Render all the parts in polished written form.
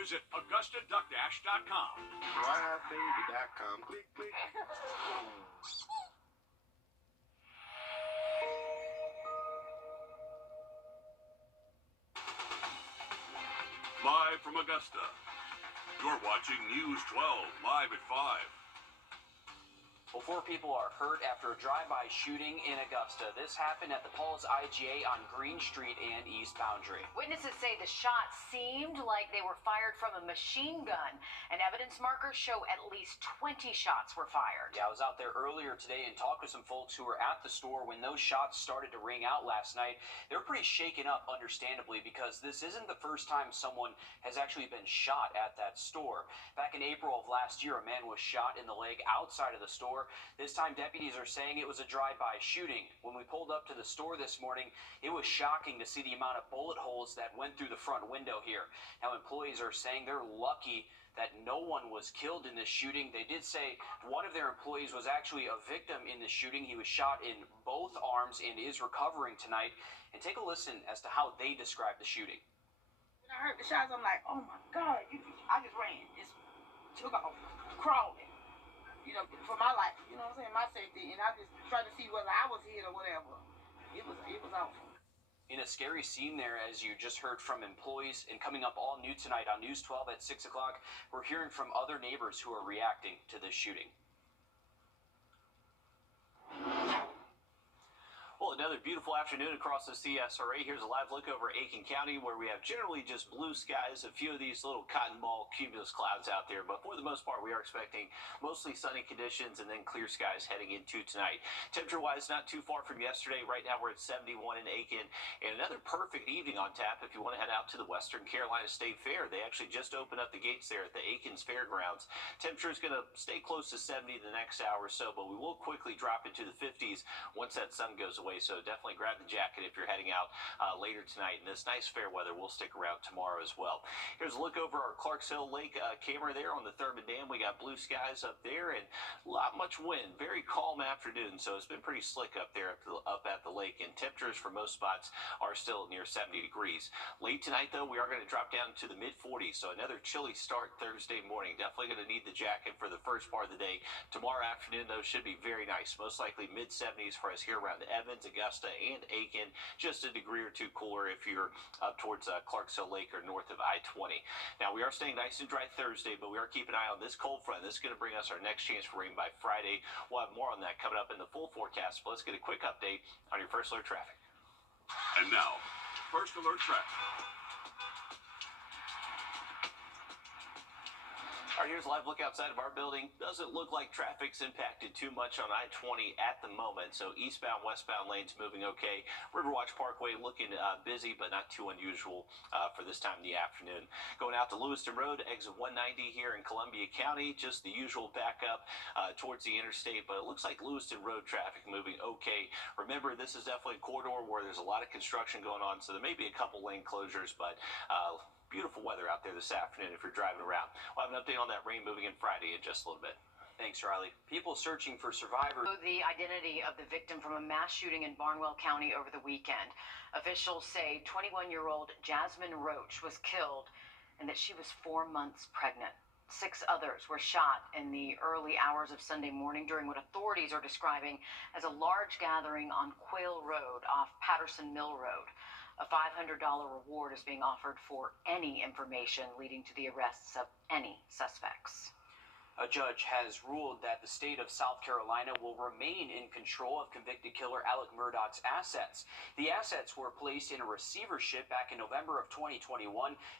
Visit AugustaDuckDash.com. WildBaby.com. Click, click. Live from Augusta, you're watching News 12 live at 5. Well, 4 people are hurt after a drive-by shooting in Augusta. This happened at the Paul's IGA on Green Street and East Boundary. Witnesses say the shots seemed like they were fired from a machine gun, and evidence markers show at least 20 shots were fired. Yeah, I was out there earlier today and talked with some folks who were at the store when those shots started to ring out last night. They were pretty shaken up, understandably, because this isn't the first time someone has actually been shot at that store. Back in April of last year, a man was shot in the leg outside of the store. This time, deputies are saying it was a drive-by shooting. When we pulled up to the store this morning, it was shocking to see the amount of bullet holes that went through the front window here. Now, employees are saying they're lucky that no one was killed in this shooting. They did say one of their employees was actually a victim in the shooting. He was shot in both arms and is recovering tonight. And take a listen as to how they describe the shooting. When I heard the shots, I'm like, oh my God. I just ran. Just took off, crawling. You know, for my life, you know what I'm saying, my safety, and I just tried to see whether I was hit or whatever. It was awful. In a scary scene there, as you just heard from employees, and coming up all new tonight on News 12 at 6 o'clock, we're hearing from other neighbors who are reacting to this shooting. Well, another beautiful afternoon across the CSRA. Here's a live look over Aiken County, where we have generally just blue skies, a few of these little cotton ball cumulus clouds out there. But for the most part, we are expecting mostly sunny conditions and then clear skies heading into tonight. Temperature-wise, not too far from yesterday. Right now, we're at 71 in Aiken. And another perfect evening on tap if you want to head out to the Western Carolina State Fair. They actually just opened up the gates there at the Aiken's Fairgrounds. Temperature is going to stay close to 70 the next hour or so, but we will quickly drop into the 50s once that sun goes away. So definitely grab the jacket if you're heading out later tonight. And this nice fair weather will stick around tomorrow as well. Here's a look over our Clarks Hill Lake camera there on the Thurman Dam. We got blue skies up there and not much wind. Very calm afternoon, so it's been pretty slick up there up at the lake. And temperatures for most spots are still near 70 degrees. Late tonight, though, we are going to drop down to the mid-40s, so another chilly start Thursday morning. Definitely going to need the jacket for the first part of the day. Tomorrow afternoon, though, should be very nice. Most likely mid-70s for us here around Evans, Augusta, and Aiken. Just a degree or two cooler if you're up towards Clarks Hill Lake or north of I-20. Now, we are staying nice and dry Thursday, but we are keeping an eye on this cold front. This is going to bring us our next chance for rain by Friday. We'll have more on that coming up in the full forecast, but let's get a quick update on your First Alert traffic. And now, First Alert traffic. All right, here's a live look outside of our building. Doesn't look like traffic's impacted too much on I-20 at the moment, so eastbound, westbound lanes moving okay. Riverwatch Parkway looking busy, but not too unusual for this time in the afternoon. Going out to Lewiston Road, exit 190 here in Columbia County, just the usual backup towards the interstate, but it looks like Lewiston Road traffic moving okay. Remember, this is definitely a corridor where there's a lot of construction going on, so there may be a couple lane closures, but beautiful weather out there this afternoon if you're driving around. We'll have an update on that rain moving in Friday in just a little bit. Thanks, Riley. People searching for survivors. The identity of the victim from a mass shooting in Barnwell County over the weekend. Officials say 21-year-old Jasmine Roach was killed and that she was 4 months pregnant. 6 others were shot in the early hours of Sunday morning during what authorities are describing as a large gathering on Quail Road off Patterson Mill Road. A $500 reward is being offered for any information leading to the arrests of any suspects. A judge has ruled that the state of South Carolina will remain in control of convicted killer Alec Murdaugh's assets. The assets were placed in a receivership back in November of 2021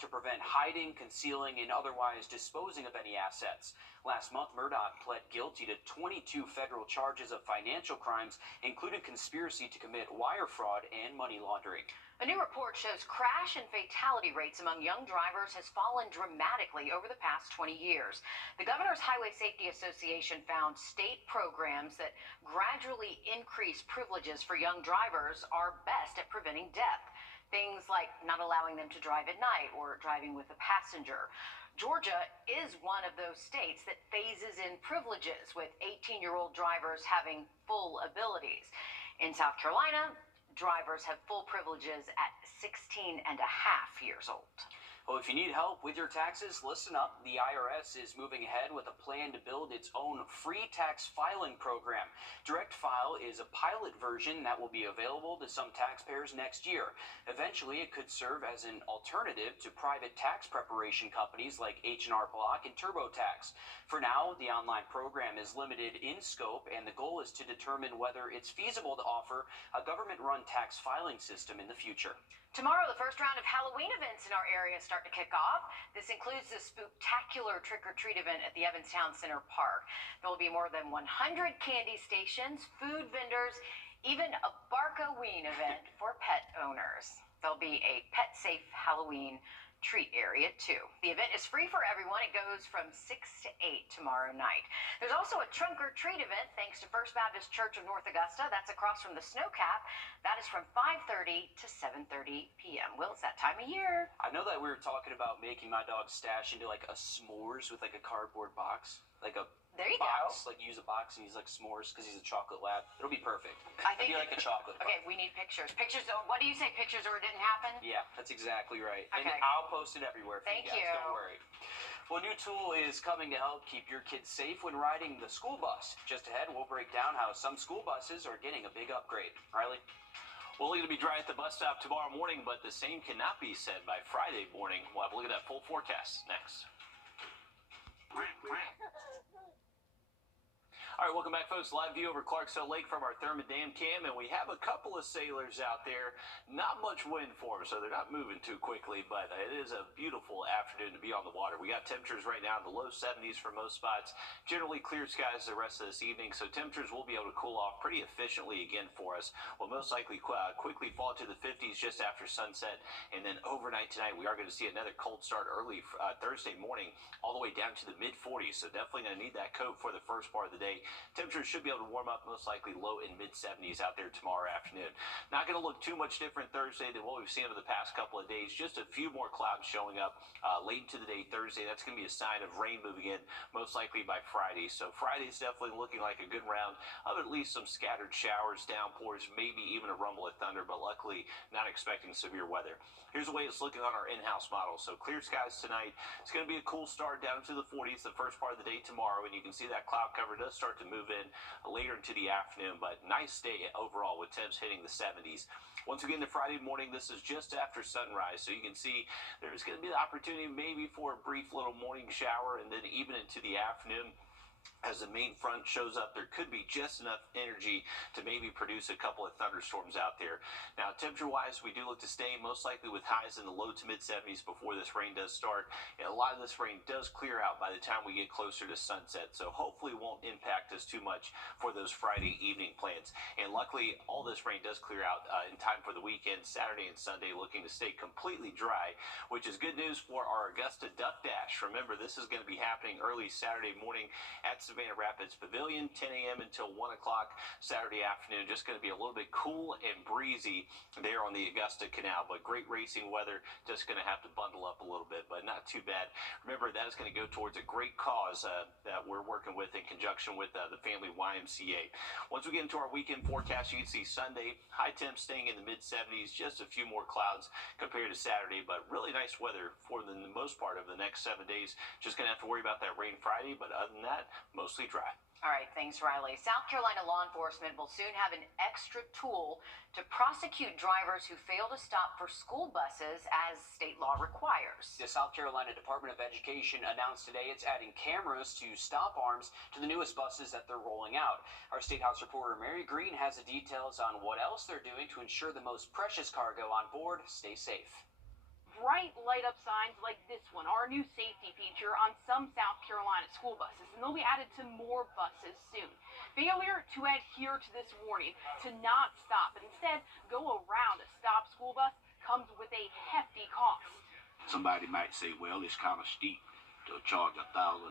to prevent hiding, concealing, and otherwise disposing of any assets. Last month, Murdaugh pled guilty to 22 federal charges of financial crimes, including conspiracy to commit wire fraud and money laundering. A new report shows crash and fatality rates among young drivers has fallen dramatically over the past 20 years. The Governor's Highway Safety Association found state programs that gradually increase privileges for young drivers are best at preventing death. Things like not allowing them to drive at night or driving with a passenger. Georgia is one of those states that phases in privileges, with 18-year-old drivers having full abilities. In South Carolina, drivers have full privileges at 16 and a half years old. Well, if you need help with your taxes, listen up. The IRS is moving ahead with a plan to build its own free tax filing program. Direct File is a pilot version that will be available to some taxpayers next year. Eventually, it could serve as an alternative to private tax preparation companies like H&R Block and TurboTax. For now, the online program is limited in scope, and the goal is to determine whether it's feasible to offer a government-run tax filing system in the future. Tomorrow, the first round of Halloween events in our area start to kick off. This includes the spooktacular trick-or-treat event at the Evanstown Center Park. There will be more than 100 candy stations, food vendors, even a Barkoween event for pet owners. There'll be a pet-safe Halloween treat area too. The event is free for everyone. It goes from 6 to 8 tomorrow night. There's also a trunk or treat event thanks to First Baptist Church of North Augusta. That's across from the Snowcap. That is from 5:30 to 7:30 p.m. Well, it's that time of year. I know that we were talking about making my dog's stash into like a s'mores with like a cardboard box, like a There you box, go. like use a box and use like s'mores because he's a chocolate lab. It'll be perfect. I think It'd be like a chocolate bar. Okay, we need pictures. Pictures. What do you say? Pictures or it didn't happen? Yeah, that's exactly right. And Okay. I'll post it everywhere for Thank you guys. you. Don't worry. Well, a new tool is coming to help keep your kids safe when riding the school bus. Just ahead, we'll break down how some school buses are getting a big upgrade. Riley? Well, we're going to be dry at the bus stop tomorrow morning, but the same cannot be said by Friday morning. We'll have a look at that full forecast next. All right, welcome back, folks. Live view over Clarksville Lake from our Thurman Dam cam, and we have a couple of sailors out there. Not much wind for them, so they're not moving too quickly, but it is a beautiful afternoon to be on the water. We got temperatures right now in the low 70s for most spots. Generally clear skies the rest of this evening, so temperatures will be able to cool off pretty efficiently again for us. We'll most likely quickly fall to the 50s just after sunset, and then overnight tonight we are going to see another cold start early Thursday morning, all the way down to the mid-40s, so definitely going to need that coat for the first part of the day. Temperatures should be able to warm up most likely low and mid-70s out there tomorrow afternoon. Not going to look too much different Thursday than what we've seen over the past couple of days. Just a few more clouds showing up late into the day Thursday. That's going to be a sign of rain moving in most likely by Friday. So Friday's definitely looking like a good round of at least some scattered showers, downpours, maybe even a rumble of thunder, but luckily not expecting severe weather. Here's the way it's looking on our in-house model. So clear skies tonight. It's going to be a cool start down to the 40s the first part of the day tomorrow, and you can see that cloud cover does start to move in later into the afternoon, but nice day overall with temps hitting the 70s. Once we get into Friday morning, this is just after sunrise, so you can see there's going to be the opportunity maybe for a brief little morning shower, and then even into the afternoon. As the main front shows up, there could be just enough energy to maybe produce a couple of thunderstorms out there. Now, temperature-wise, we do look to stay most likely with highs in the low to mid-70s before this rain does start. And a lot of this rain does clear out by the time we get closer to sunset, so hopefully it won't impact us too much for those Friday evening plans. And luckily, all this rain does clear out in time for the weekend, Saturday and Sunday, looking to stay completely dry, which is good news for our Augusta Duck Dash. Remember, this is going to be happening early Saturday morning at Savannah Rapids Pavilion, 10 a.m. until 1 o'clock Saturday afternoon. Just going to be a little bit cool and breezy there on the Augusta Canal, but great racing weather. Just going to have to bundle up a little bit, but not too bad. Remember, that is going to go towards a great cause that we're working with in conjunction with the Family YMCA. Once we get into our weekend forecast, you can see Sunday, high temps staying in the mid-70s, just a few more clouds compared to Saturday, but really nice weather for the most part of the next 7 days. Just going to have to worry about that rain Friday, but other than that, mostly dry. All right, thanks, Riley. South Carolina law enforcement will soon have an extra tool to prosecute drivers who fail to stop for school buses as state law requires. The South Carolina Department of Education announced today it's adding cameras to stop arms to the newest buses that they're rolling out. Our State House reporter Mary Green has the details on what else they're doing to ensure the most precious cargo on board stays safe. Bright light up signs like this one are a new safety feature on some South Carolina school buses, and they'll be added to more buses soon. Failure to adhere to this warning, to not stop, and instead go around a stopped school bus comes with a hefty cost. Somebody might say, well, it's kind of steep to charge $1,062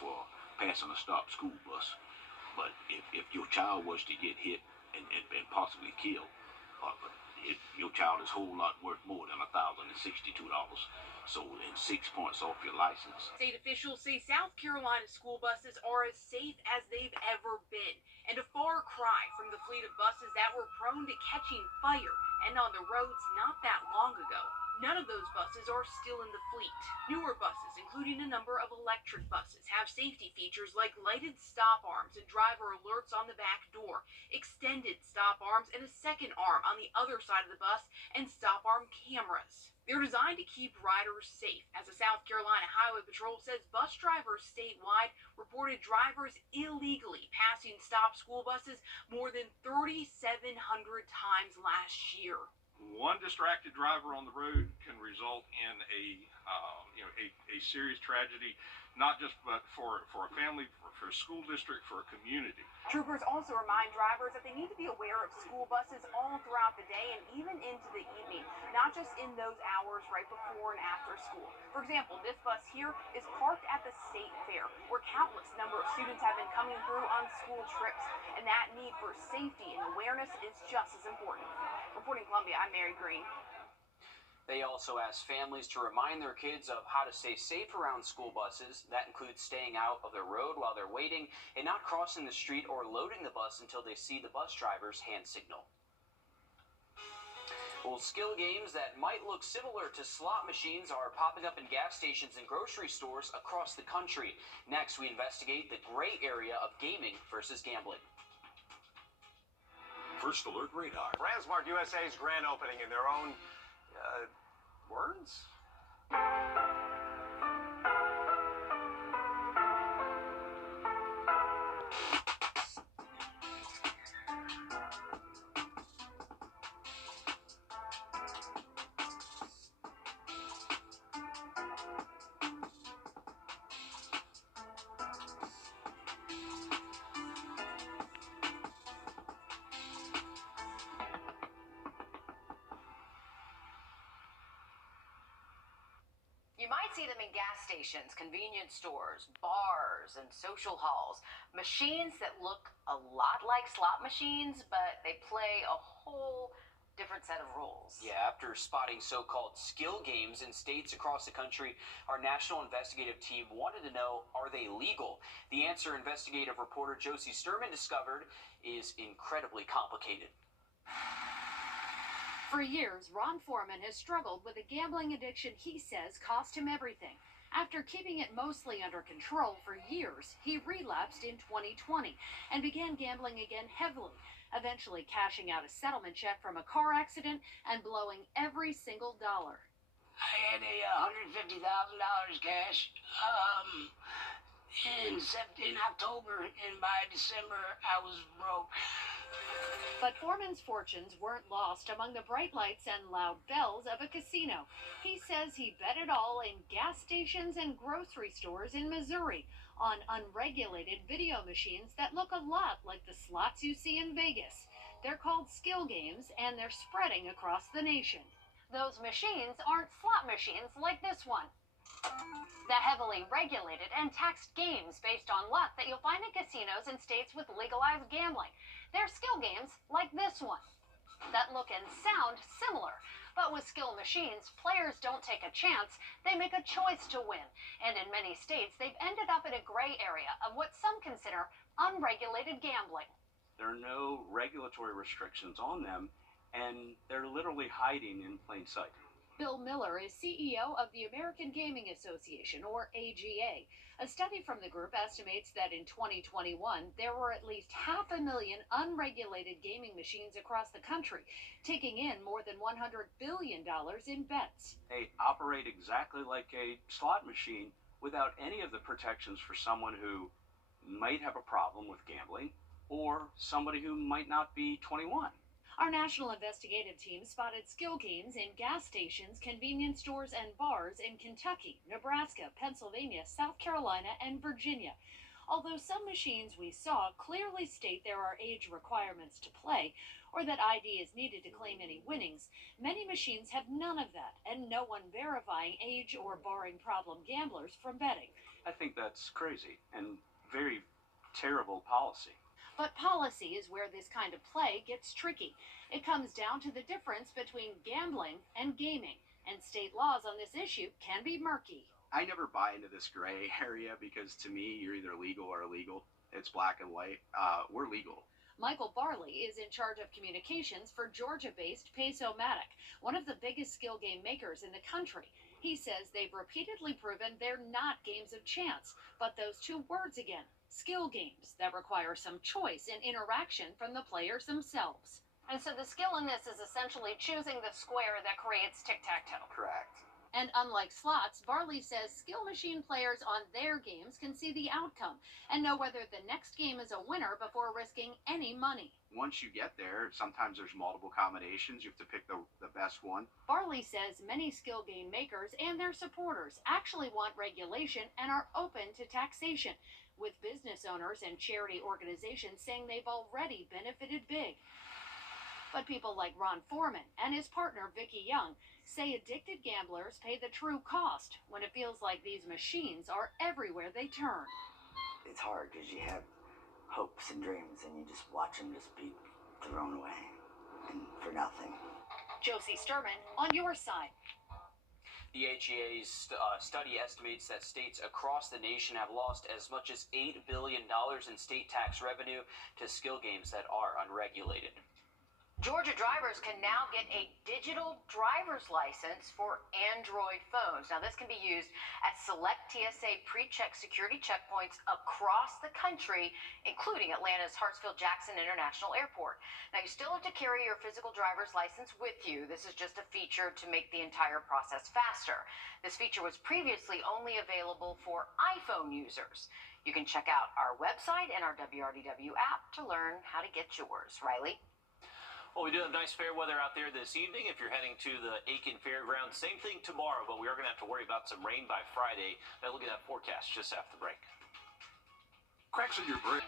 for passing a stopped school bus. But if your child was to get hit and possibly killed, your child is a whole lot worth more than $1,062. So, in 6 points off your license. State officials say South Carolina school buses are as safe as they've ever been, and a far cry from the fleet of buses that were prone to catching fire and on the roads not that long ago. None of those buses are still in the fleet. Newer buses, including a number of electric buses, have safety features like lighted stop arms and driver alerts on the back door, extended stop arms, and a second arm on the other side of the bus, and stop arm cameras. They're designed to keep riders safe, as the South Carolina Highway Patrol says bus drivers statewide reported drivers illegally passing stop school buses more than 3,700 times last year. One distracted driver on the road can result in a serious tragedy, not just but for a family, for a school district, for a community. Troopers also remind drivers that they need to be aware of school buses all throughout the day and even into the evening, not just in those hours right before and after school. For example, this bus here is parked at the state fair, where countless number of students have been coming through on school trips, and that need for safety and awareness is just as important. Reporting Columbia, I'm Mary Green. They also asked families to remind their kids of how to stay safe around school buses. That includes staying out of the road while they're waiting and not crossing the street or loading the bus until they see the bus driver's hand signal. Well, skill games that might look similar to slot machines are popping up in gas stations and grocery stores across the country. Next, we investigate the gray area of gaming versus gambling. First Alert Radar. Transmart USA's grand opening in their own words? You might see them in gas stations, convenience stores, bars, and social halls. Machines that look a lot like slot machines, but they play a whole different set of rules. Yeah, after spotting so-called skill games in states across the country, our national investigative team wanted to know, are they legal? The answer investigative reporter Josie Sturman discovered is incredibly complicated. For years, Ron Foreman has struggled with a gambling addiction he says cost him everything. After keeping it mostly under control for years, he relapsed in 2020 and began gambling again heavily, eventually cashing out a settlement check from a car accident and blowing every single dollar. I had a $150,000 cash in October, and by December I was broke. But Foreman's fortunes weren't lost among the bright lights and loud bells of a casino. He says he bet it all in gas stations and grocery stores in Missouri on unregulated video machines that look a lot like the slots you see in Vegas. They're called skill games, and they're spreading across the nation. Those machines aren't slot machines like this one. The heavily regulated and taxed games based on luck that you'll find in casinos in states with legalized gambling. They're skill games like this one that look and sound similar. But with skill machines, players don't take a chance, they make a choice to win. And in many states, they've ended up in a gray area of what some consider unregulated gambling. There are no regulatory restrictions on them, and they're literally hiding in plain sight. Bill Miller is CEO of the American Gaming Association, or AGA. A study from the group estimates that in 2021, there were at least 500,000 unregulated gaming machines across the country, taking in more than $100 billion in bets. They operate exactly like a slot machine without any of the protections for someone who might have a problem with gambling or somebody who might not be 21. Our national investigative team spotted skill games in gas stations, convenience stores, and bars in Kentucky, Nebraska, Pennsylvania, South Carolina, and Virginia. Although some machines we saw clearly state there are age requirements to play, or that ID is needed to claim any winnings, many machines have none of that, and no one verifying age or barring problem gamblers from betting. I think that's crazy and very terrible policy. But policy is where this kind of play gets tricky. It comes down to the difference between gambling and gaming, and state laws on this issue can be murky. I never buy into this gray area because to me, you're either legal or illegal. It's black and white. We're legal. Michael Barley is in charge of communications for Georgia-based Pace-O-Matic, one of the biggest skill game makers in the country. He says they've repeatedly proven they're not games of chance, but those two words again, skill games that require some choice and interaction from the players themselves. And so the skill in this is essentially choosing the square that creates tic-tac-toe. Correct. And unlike slots, Barley says skill machine players on their games can see the outcome and know whether the next game is a winner before risking any money. Once you get there, sometimes there's multiple combinations. You have to pick the best one. Barley says many skill game makers and their supporters actually want regulation and are open to taxation, with business owners and charity organizations saying they've already benefited big. But people like Ron Foreman and his partner Vicki Young say addicted gamblers pay the true cost when it feels like these machines are everywhere they turn. It's hard because you have hopes and dreams and you just watch them just be thrown away and for nothing. Josie Sturman on your side. The AGA's study estimates that states across the nation have lost as much as $8 billion in state tax revenue to skill games that are unregulated. Georgia drivers can now get a digital driver's license for Android phones. Now, this can be used at select TSA pre-check security checkpoints across the country, including Atlanta's Hartsfield-Jackson International Airport. Now, you still have to carry your physical driver's license with you. This is just a feature to make the entire process faster. This feature was previously only available for iPhone users. You can check out our website and our WRDW app to learn how to get yours. Riley? Well, we do have nice fair weather out there this evening if you're heading to the Aiken Fairgrounds. Same thing tomorrow, but we are going to have to worry about some rain by Friday. Now look at that forecast just after the break. Cracks in your brain.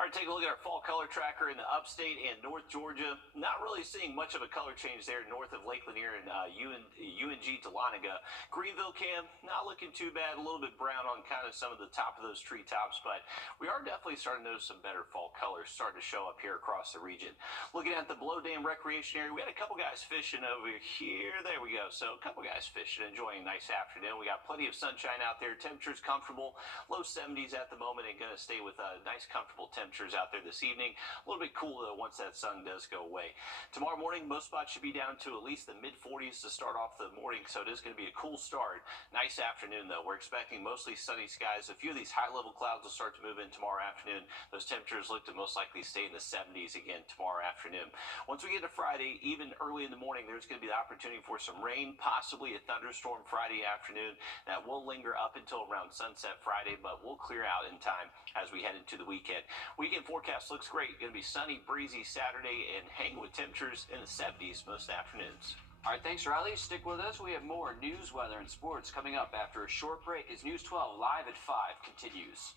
All right, take a look at our fall color tracker in the upstate and North Georgia. Not really seeing much of a color change there north of Lake Lanier and UNG Dahlonega. Greenville, Cam, not looking too bad. A little bit brown on kind of some of the top of those treetops, but we are definitely starting to notice some better fall colors starting to show up here across the region. Looking at the Below Dam Recreation Area, we had a couple guys fishing over here. There we go. So a couple guys fishing, enjoying a nice afternoon. We got plenty of sunshine out there. Temperatures comfortable, low 70s at the moment, and going to stay with nice comfortable temperatures out there this evening. A little bit cool though once that sun does go away. Tomorrow morning, most spots should be down to at least the mid-40s to start off the morning, so it is going to be a cool start. Nice afternoon though. We're expecting mostly sunny skies. A few of these high-level clouds will start to move in tomorrow afternoon. Those temperatures look to most likely stay in the 70s again tomorrow afternoon. Once we get to Friday, even early in the morning, there's going to be the opportunity for some rain, possibly a thunderstorm Friday afternoon. That will linger up until around sunset Friday, but we'll clear out in time as we head into the weekend. Weekend forecast looks great. Going to be sunny, breezy Saturday and hang with temperatures in the 70s most afternoons. All right, thanks, Riley. Stick with us. We have more news, weather, and sports coming up after a short break as News 12 Live at 5 continues.